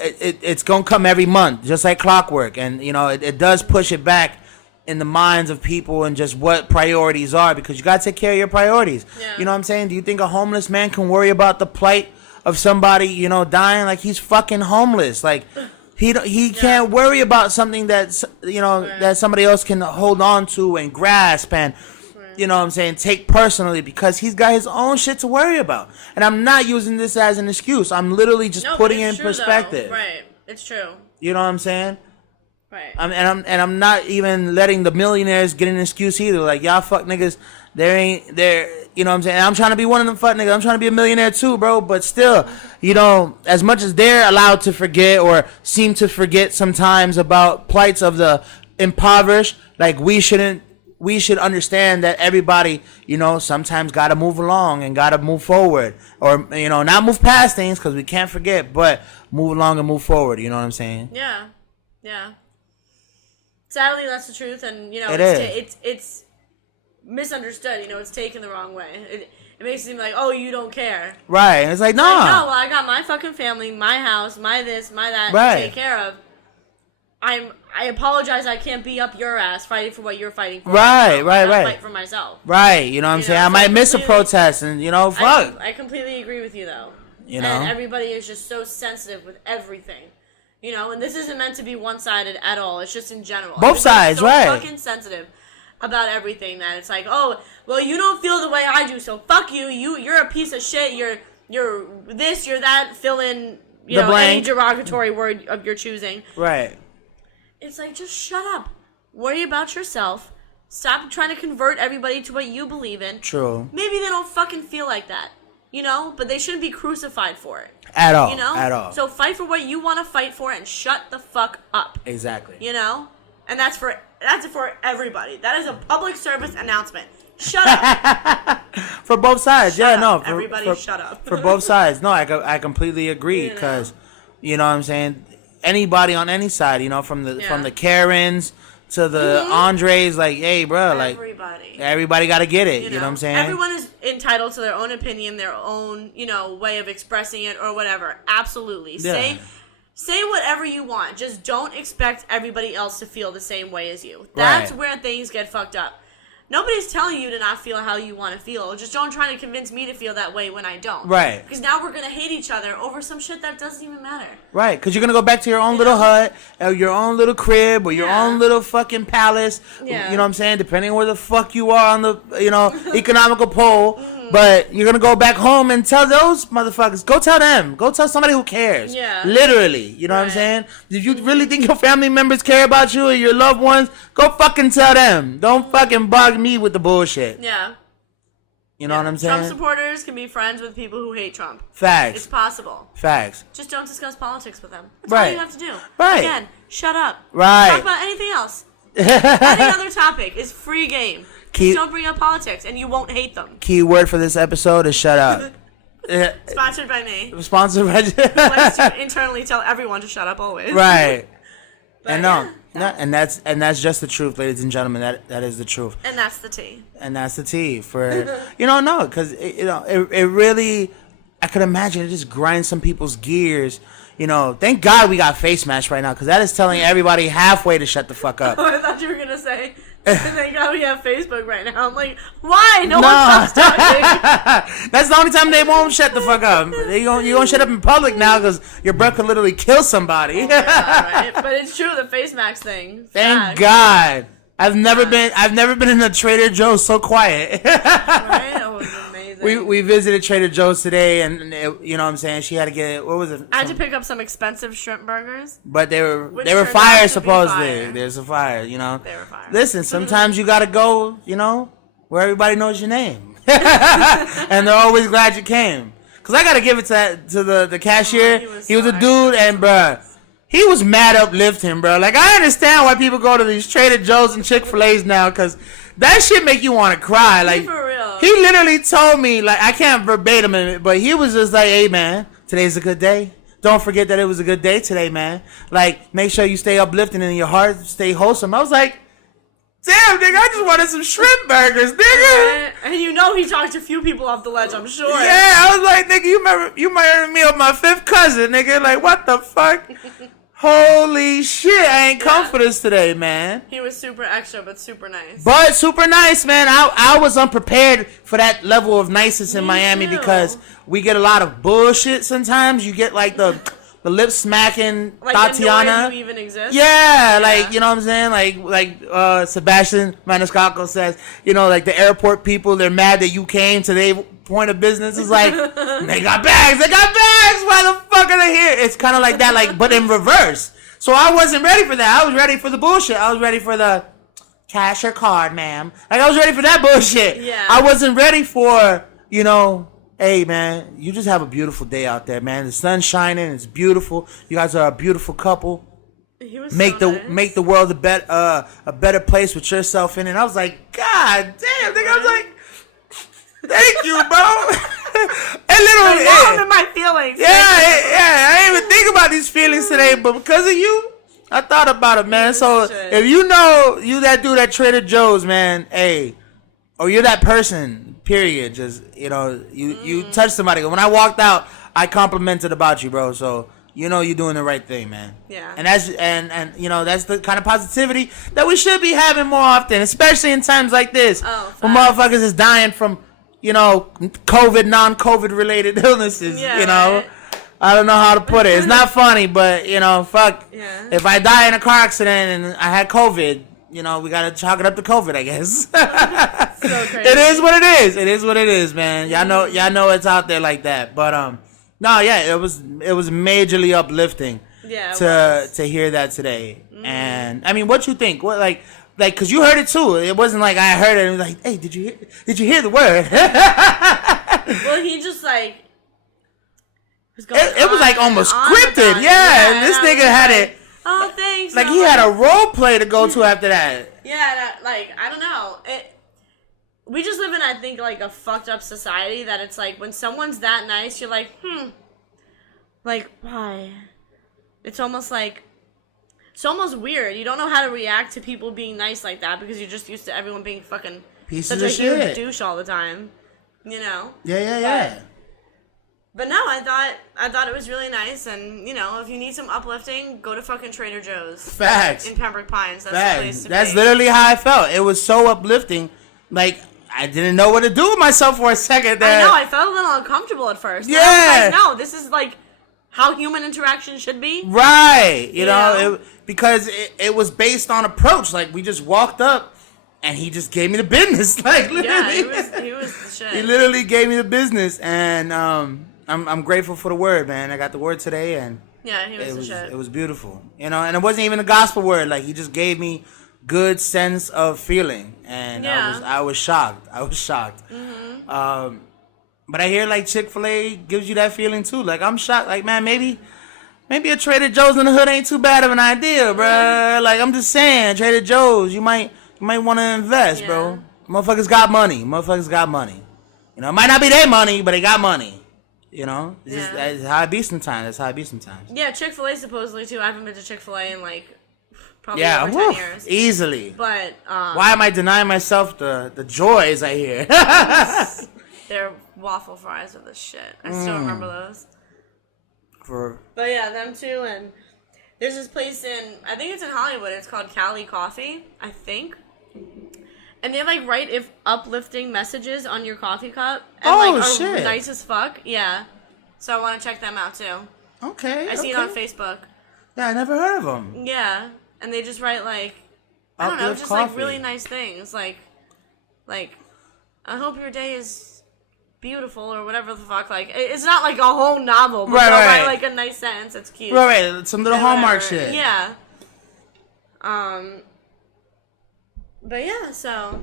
it's going to come every month, just like clockwork. And, it does push it back in the minds of people and just what priorities are, because you got to take care of your priorities. Yeah. You know what I'm saying? Do you think a homeless man can worry about the plight of somebody, dying? Like, he's fucking homeless. Like, he can't worry about something that's, that somebody else can hold on to and grasp and, you know what I'm saying, take personally, because he's got his own shit to worry about. And I'm not using this as an excuse. I'm literally just putting it in perspective. Though. Right. It's true. You know what I'm saying? Right. I'm not even letting the millionaires get an excuse either. Like, y'all fuck niggas, you know what I'm saying? And I'm trying to be one of them fuck niggas. I'm trying to be a millionaire too, bro. But still, as much as they're allowed to forget or seem to forget sometimes about plights of the impoverished, like, we should understand that everybody, sometimes got to move along and got to move forward, or, not move past things, because we can't forget, but move along and move forward. You know what I'm saying? Yeah. Yeah. Sadly, that's the truth. And, it's misunderstood. It's taken the wrong way. It makes it seem like, oh, you don't care. Right. And it's like, no. No, well, I got my fucking family, my house, my this, my that to take care of. I apologize. I can't be up your ass fighting for what you're fighting for. Right. Fight for myself. Right. You know what I'm saying? I might miss a protest, and fuck. I completely agree with you, though. And everybody is just so sensitive with everything. And this isn't meant to be one-sided at all. It's just in general. Both sides, right? Fucking sensitive about everything that it's like, oh, well, you don't feel the way I do, so fuck you. You're a piece of shit. You're this, you're that. Fill in, any derogatory word of your choosing. Right. It's like, just shut up. Worry about yourself. Stop trying to convert everybody to what you believe in. True. Maybe they don't fucking feel like that, but they shouldn't be crucified for it. At all. At all. So fight for what you want to fight for and shut the fuck up. Exactly. And that's for everybody. That is a public service announcement. Shut up. For both sides. Shut up. Everybody shut up. For both sides. No, I completely agree, because, you know what I'm saying, anybody on any side, from the Karens to the Andres, like, hey, bro, like, everybody got to get it. You know what I'm saying? Everyone is entitled to their own opinion, their own, way of expressing it or whatever. Absolutely. Yeah. Say whatever you want. Just don't expect everybody else to feel the same way as you. That's where things get fucked up. Nobody's telling you to not feel how you want to feel. Just don't try to convince me to feel that way when I don't. Right. Because now we're going to hate each other over some shit that doesn't even matter. Right. Because you're going to go back to your own little hut, or your own little crib, or your own little fucking palace. Yeah. You know what I'm saying? Depending on where the fuck you are on the, economical pole. But you're going to go back home and tell those motherfuckers. Go tell them. Go tell somebody who cares. Yeah. Literally. You know what I'm saying? If you really think your family members care about you or your loved ones, go fucking tell them. Don't fucking bug me with the bullshit. Yeah. You know what I'm saying? Trump supporters can be friends with people who hate Trump. Facts. It's possible. Facts. Just don't discuss politics with them. That's all you have to do. Right. Again, shut up. Right. Talk about anything else. Any other topic is free game. Just don't bring up politics, and you won't hate them. Key word for this episode is shut up. Sponsored by me. Sponsored by Likes to internally tell everyone to shut up always. Right. And and that's just the truth, ladies and gentlemen. That is the truth. And that's the tea. And that's the tea for because it really, I could imagine it just grinds some people's gears. Thank God we got face mask right now, because that is telling everybody halfway to shut the fuck up. Oh, I thought you were gonna say, thank God we have Facebook right now. I'm like, why? No one stops talking. That's the only time they won't shut the fuck up. You gonna shut up in public now, because your breath could literally kill somebody. Oh, yeah, right? But it's true, the face mask thing. Thank God. I've never been in a Trader Joe's so quiet. Right? It was amazing. We visited Trader Joe's today, and you know what I'm saying. She had to get what was it? I had to pick up some expensive shrimp burgers, but they were turned fire out to supposedly. be fire. There's a fire, you know. They were fire. Listen, sometimes you gotta go, you know, where everybody knows your name, and they're always glad you came. Cause I gotta give it to the cashier. He was a dude, and bruh, he was mad uplifting, bro. Like, I understand why people go to these Trader Joe's and Chick-fil-A's now, because that shit make you want to cry. Like, for real. He literally told me, like, I can't verbatim it, but he was just like, hey, man, today's a good day. Don't forget that it was a good day today, man. Like, make sure you stay uplifting and your heart stay wholesome. I was like, damn, nigga, I just wanted some shrimp burgers, nigga. And you know he talked a few people off the ledge, I'm sure. Yeah, I was like, nigga, you murdered me of my fifth cousin, nigga. Like, what the fuck? Holy shit, I ain't come for this today, man. He was super extra, but super nice. But super nice, man. I was unprepared for that level of niceness in Miami because we get a lot of bullshit sometimes. You get like the lip smacking like Tatiana. You even exist? Yeah, like, you know what I'm saying? Like Sebastian Maniscalco says, you know, like the airport people, they're mad that you came to their point of business. It's like, they got bags. Why the fuck are they here? It's kind of like that, like, but in reverse. So I wasn't ready for that. I was ready for the bullshit. I was ready for the cash or card, ma'am. Like, I was ready for that bullshit. Yeah. I wasn't ready for, you know, hey, man, you just have a beautiful day out there, man. The sun's shining. It's beautiful. You guys are a beautiful couple. He was Make nice. the world a better place with yourself in it. And I was like, God damn, nigga. I was like, thank you, bro. And literally, I'm in my feelings. yeah. I didn't even think about these feelings today, but because of you, I thought about it, man. So if you know you that dude at Trader Joe's, man, hey, or you're that person, period. Just, you know, you touch somebody. When I walked out, I complimented about you, bro. So you know you're doing the right thing, man. Yeah. And that's and you know that's the kind of positivity that we should be having more often, especially in times like this, when motherfuckers is dying from, you know, COVID, non-COVID related illnesses. Yeah, you know. right. I don't know how to put it. It's not funny, but, you know, fuck. Yeah. If I die in a car accident and I had COVID, you know, we gotta chalk it up to COVID, I guess. So crazy. It is what it is. It is what it is, man. Y'all know it's out there like that. But no, yeah, it was majorly uplifting. Yeah. To hear that today. And I mean, what you think? What like cause you heard it too. It wasn't like I heard it and was like, hey, did you hear the word? Well, he just like. It was like almost scripted, yeah. And this nigga had it. Oh, thanks. Like he had a role play to go to after that. Yeah, like I don't know. We just live in, I think, like a fucked up society that it's like when someone's that nice, you're like, like why? It's almost weird. You don't know how to react to people being nice like that because you're just used to everyone being fucking Pieces such a of huge shit. douche all the time. You know? Yeah. But no, I thought it was really nice, and you know, if you need some uplifting, go to fucking Trader Joe's. Facts. In Pembroke Pines, that's Facts. the place to That's be. literally how I felt. It was so uplifting. Like I didn't know what to do with myself for a second. I know. I felt a little uncomfortable at first. Yeah. I was like, no, this is like how human interaction should be. Right. You know, because it was based on approach. Like we just walked up. And he just gave me the business, like literally. Yeah, he was the shit. He literally gave me the business, and I'm grateful for the word, man. I got the word today, and yeah, he was the shit. It was beautiful, you know. And it wasn't even a gospel word; like he just gave me good sense of feeling, and I was shocked. Mm-hmm. But I hear like Chick-fil-A gives you that feeling too. Like I'm shocked. Like man, maybe a Trader Joe's in the hood ain't too bad of an idea, bruh. Like I'm just saying, Trader Joe's, you might want to invest, bro. Motherfuckers got money. You know, it might not be their money, but they got money. You know? That's how it be sometimes. Yeah, Chick-fil-A supposedly, too. I haven't been to Chick-fil-A in, like, probably over 10 years. Easily. But, why am I denying myself the joys I hear? their waffle fries are the shit. I still remember those. But, yeah, them, too, and there's this place I think it's in Hollywood. It's called Cali Coffee, I think. And they like write uplifting messages on your coffee cup. And are nice as fuck. Yeah. So I want to check them out too. Okay. I see it on Facebook. Yeah, I never heard of them. Yeah. And they just write like I don't know, Uplift just coffee. like really nice things. Like, I hope your day is beautiful or whatever the fuck. Like, it's not like a whole novel, but they'll write like a nice sentence. It's cute. Right. Some little Hallmark shit. Yeah. But yeah, so.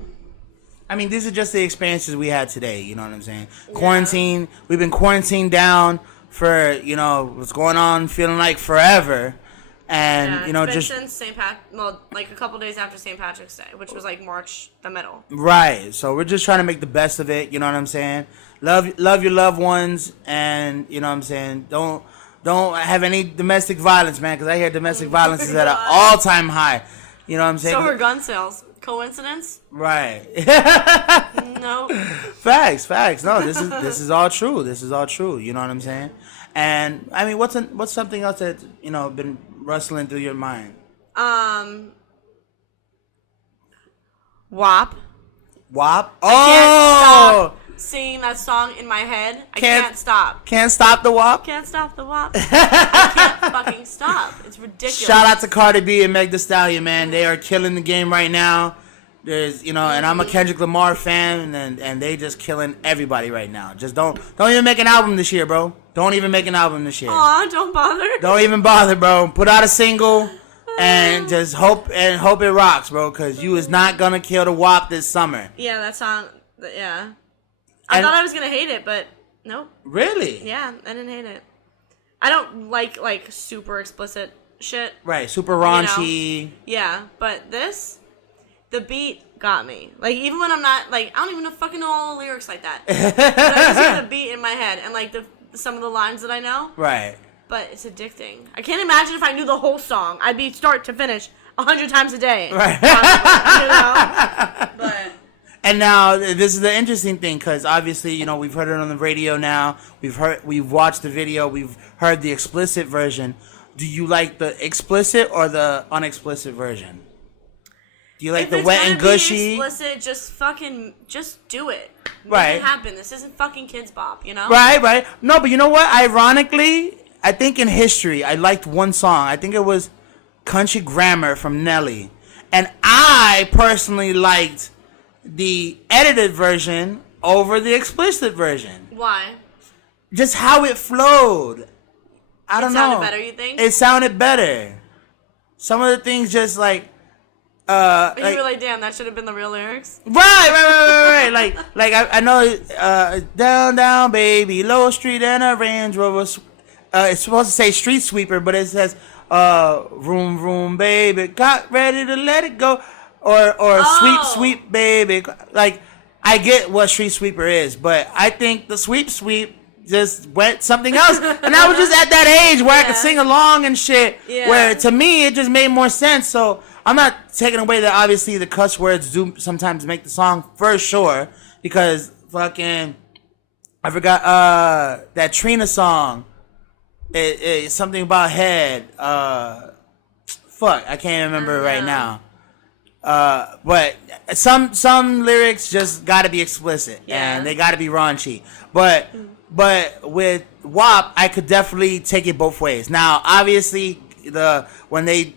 I mean, these are just the experiences we had today. You know what I'm saying? Yeah. Quarantine. We've been quarantined down for, you know, what's going on, feeling like forever. And, you know, just since like a couple days after St. Patrick's Day, which was like March the middle. Right. So we're just trying to make the best of it. You know what I'm saying? Love your loved ones, and you know what I'm saying. Don't have any domestic violence, man, because I hear domestic violence is at an all-time high. You know what I'm saying? So are gun sales. Coincidence? Right. No. Facts. No, this is all true. This is all true. You know what I'm saying? And I mean, what's something else that, you know, been rustling through your mind? WAP. WAP? I can't Oh! stop singing that song in my head. I can't stop. Can't stop the WAP? Can't stop the WAP. I can't fucking stop. It's ridiculous. Shout out to Cardi B and Meg Thee Stallion, man. They are killing the game right now. There's, you know, and I'm a Kendrick Lamar fan, and they just killing everybody right now. Just don't even make an album this year, bro. Don't even make an album this year. Aw, don't bother. Don't even bother, bro. Put out a single and just hope it rocks, bro, because you is not gonna kill the WAP this summer. Yeah, that song. Yeah. I thought I was gonna hate it, but nope. Really? Yeah, I didn't hate it. I don't like super explicit shit. Right, super raunchy. You know? Yeah, but the beat got me. Like, even when I'm not, like, I don't even fucking know all the lyrics like that. But I just hear the beat in my head and, like, some of the lines that I know. Right. But it's addicting. I can't imagine if I knew the whole song. I'd be start to finish 100 times a day. Right. Probably, you know? But... And now this is the interesting thing, because obviously, you know, we've heard it on the radio now. We've watched the video. We've heard the explicit version. Do you like the explicit or the unexplicit version? Do you like the wet and gushy? Explicit, just do it. Right. Make it happen. This isn't fucking Kids Bop, you know? Right. No, but you know what? Ironically, I think in history, I liked one song. I think it was Country Grammar from Nelly. And I personally liked the edited version over the explicit version. Why? Just how it flowed. I don't know. It sounded better, you think? It sounded better. Some of the things just like... But you were like, damn, that should have been the real lyrics. Right. like I know, down, baby, Low Street and a Range Rover. It's supposed to say street sweeper, but it says, vroom, baby, got ready to let it go. Or sweep, baby. Like, I get what street sweeper is, but I think the sweep just went something else. And I was just at that age where I could sing along and shit. Yeah. Where, to me, it just made more sense. So, I'm not taking away that obviously the cuss words do sometimes make the song for sure. Because fucking, I forgot that Trina song. It's something about head. Fuck, I can't remember it right now. But some lyrics just gotta be explicit and they gotta be raunchy. But with WAP, I could definitely take it both ways. Now, obviously, when they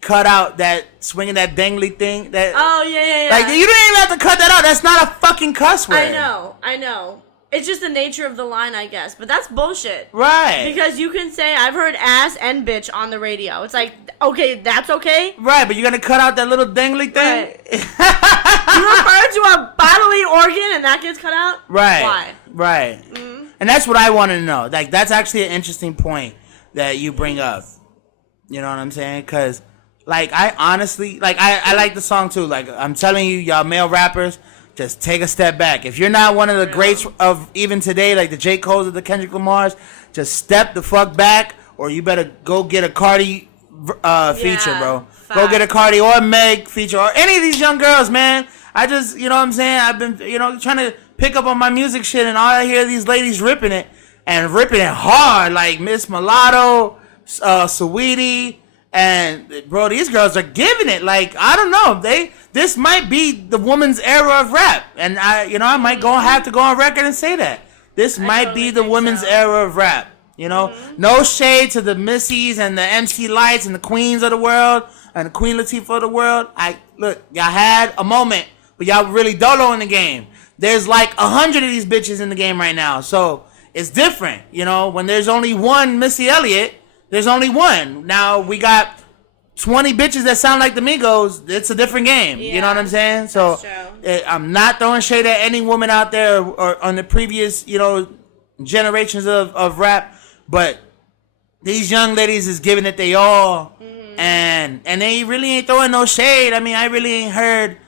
cut out that swinging that dangly thing, that like you don't even have to cut that out. That's not a fucking cuss word. I know. It's just the nature of the line, I guess. But that's bullshit. Right. Because you can say, I've heard ass and bitch on the radio. It's like, okay, that's okay? Right, but you're going to cut out that little dangly thing? Right. You refer to a bodily organ and that gets cut out? Right. Why? Right. Mm-hmm. And that's what I want to know. Like, that's actually an interesting point that you bring up. You know what I'm saying? Because, like, I honestly, like, I like the song, too. Like, I'm telling you, y'all male rappers, just take a step back. If you're not one of the greats of even today, like the J. Cole's or the Kendrick Lamars, just step the fuck back, or you better go get a Cardi feature, bro. Fact. Go get a Cardi or a Meg feature, or any of these young girls, man. I just, you know what I'm saying? I've been, trying to pick up on my music shit, and all I hear these ladies ripping it, and ripping it hard, like Miss Mulatto, Saweetie. And bro, these girls are giving it. Like, I don't know, this might be the woman's era of rap, and I might have to go on record and say that this might be the women's era of rap. No shade to the Missies and the MC Lights and the Queens of the world, and Queen Latifah of the world, look, y'all had a moment, but y'all really dolo in the game. There's like 100 of these bitches in the game right now, so it's different. You know, when there's only one Missy Elliott, there's only one. Now we got 20 bitches that sound like the Migos. It's a different game. Yeah, you know what I'm saying? So I'm not throwing shade at any woman out there or on the previous, generations of rap, but these young ladies is giving it they all, and they really ain't throwing no shade. I mean, I really ain't heard,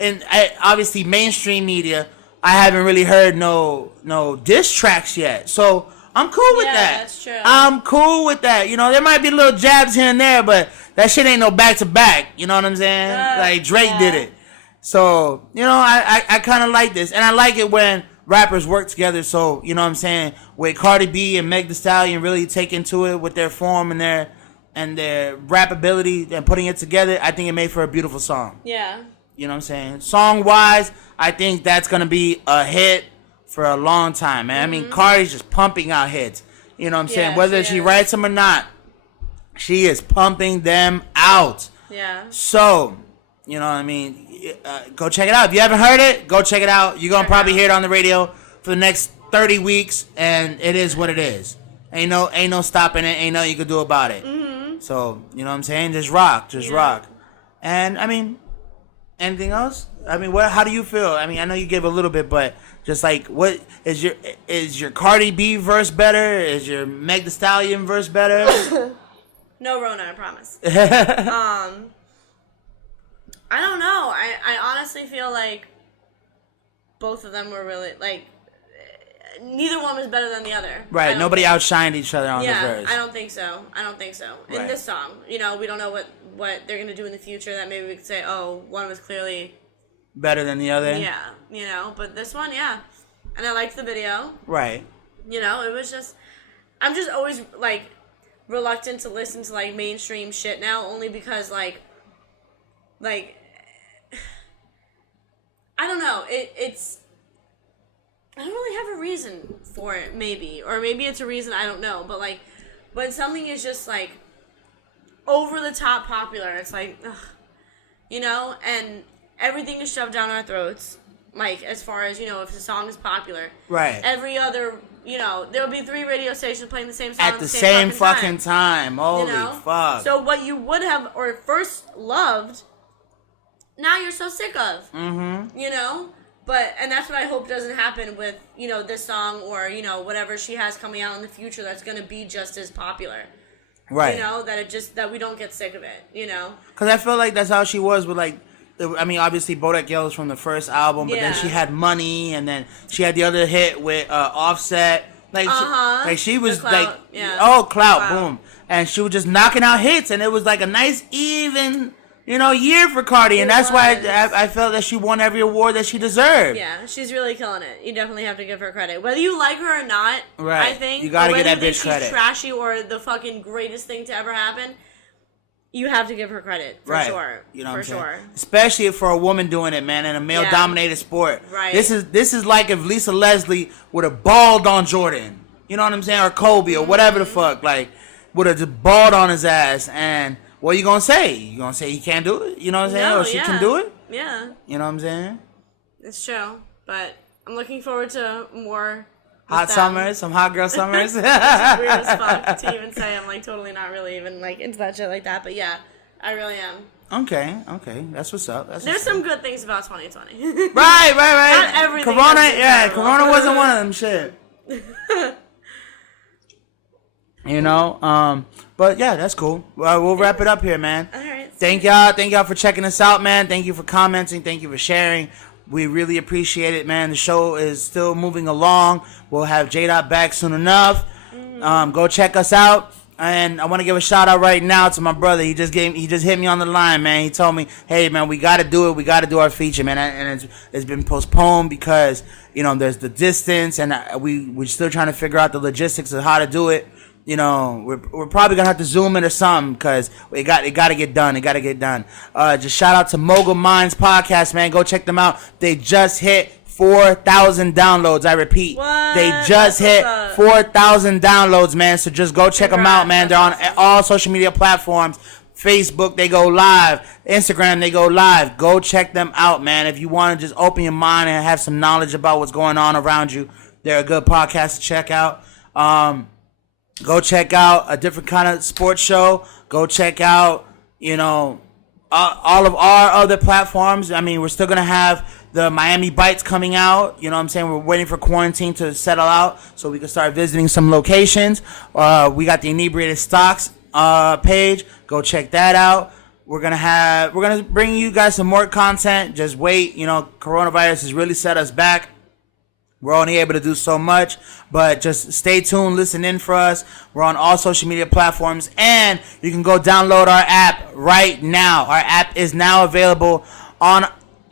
and obviously mainstream media, I haven't really heard no diss tracks yet. So I'm cool with that. That's true. I'm cool with that. There might be little jabs here and there, but that shit ain't no back to back. You know what I'm saying? Like Drake did it. So, I kind of like this. And I like it when rappers work together. So, you know what I'm saying? With Cardi B and Meg Thee Stallion really take into it with their form and their rap ability and putting it together, I think it made for a beautiful song. Yeah. You know what I'm saying? Song-wise, I think that's going to be a hit for a long time, man. I mean, Cardi's just pumping out hits. You know what I'm saying? Whether she writes them or not, she is pumping them out. Yeah. So, you know what I mean? Go check it out. If you haven't heard it, go check it out. You're going to probably hear it on the radio for the next 30 weeks, and it is what it is. Ain't no stopping it. Ain't nothing you can do about it. Mm-hmm. So, you know what I'm saying? Just rock. Just rock. And, I mean, anything else? I mean, how do you feel? I mean, I know you gave a little bit, but just like, what is your Cardi B verse better? Is your Meg Thee Stallion verse better? No Rona, I promise. I don't know. I honestly feel like both of them were really, like, neither one was better than the other. Right. Nobody outshined each other on the verse. I don't think so. In this song, we don't know what they're going to do in the future that maybe we could say, oh, one was clearly better than the other. Yeah, but this one, and I liked the video. Right. It was just, I'm just always like reluctant to listen to like mainstream shit now, only because like I don't know, it's I don't really have a reason for it, maybe it's a reason, I don't know, but like when something is just like over the top popular, it's like, ugh, and everything is shoved down our throats. Like, as far as, if the song is popular. Right. Every other, there'll be 3 radio stations playing the same song at the same fucking time. Holy fuck. So what you would have, or first loved, now you're so sick of. Mm-hmm. And that's what I hope doesn't happen with, this song or, whatever she has coming out in the future that's going to be just as popular. Right. That we don't get sick of it, Because I feel like that's how she was with, like, I mean, obviously, Bodak Yellow's from the first album, but then she had Money, and then she had the other hit with Offset. Like, she was Clout. Like, Clout, boom. And she was just knocking out hits, and it was like a nice, even, year for Cardi, and that's why I felt that she won every award that she deserved. Yeah, she's really killing it. You definitely have to give her credit. Whether you like her or not, right. I think. You gotta get that bitch credit. She's trashy or the fucking greatest thing to ever happen. You have to give her credit, for sure. You know what I'm saying? Especially for a woman doing it, man, in a male-dominated sport. Right. This is like if Lisa Leslie would have balled on Jordan. You know what I'm saying? Or Kobe or whatever the fuck. Like, would have just balled on his ass. And what are you going to say? You going to say he can't do it? You know what I'm saying? No, or she can do it? Yeah. You know what I'm saying? It's true. But I'm looking forward to more... Hot summers, some hot girl summers. It's weird as fuck to even say. I'm like totally not really even like into that shit like that. But yeah, I really am. Okay, that's what's up. There's some good things about 2020. Right. Not everything. Corona wasn't one of them shit. But yeah, that's cool. We'll wrap it up here, man. All right. Thank y'all for checking us out, man. Thank you for commenting. Thank you for sharing. We really appreciate it, man. The show is still moving along. We'll have J-Dot back soon enough. Go check us out. And I want to give a shout out right now to my brother. He just hit me on the line, man. He told me, hey, man, we got to do it. We got to do our feature, man. And it's been postponed because, there's the distance. And we're still trying to figure out the logistics of how to do it. We're probably gonna have to zoom in or something because it got to get done. It got to get done. Just shout out to Mogul Minds podcast, man. Go check them out. They just hit 4,000 downloads. I repeat, they just hit 4,000 downloads, man. So just go check them out, man. They're on all social media platforms: Facebook, they go live. Instagram, they go live. Go check them out, man. If you want to just open your mind and have some knowledge about what's going on around you, they're a good podcast to check out. Go check out a different kind of sports show. Go check out, all of our other platforms. I mean, we're still going to have the Miami Bites coming out. You know what I'm saying? We're waiting for quarantine to settle out so we can start visiting some locations. We got the Inebriated Stocks page. Go check that out. We're gonna bring you guys some more content. Just wait. Coronavirus has really set us back. We're only able to do so much, but just stay tuned, listen in for us. We're on all social media platforms, and you can go download our app right now. Our app is now available on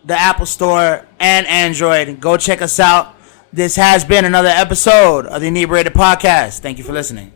the Apple Store and Android. Go check us out. This has been another episode of the Inebriated Podcast. Thank you for listening.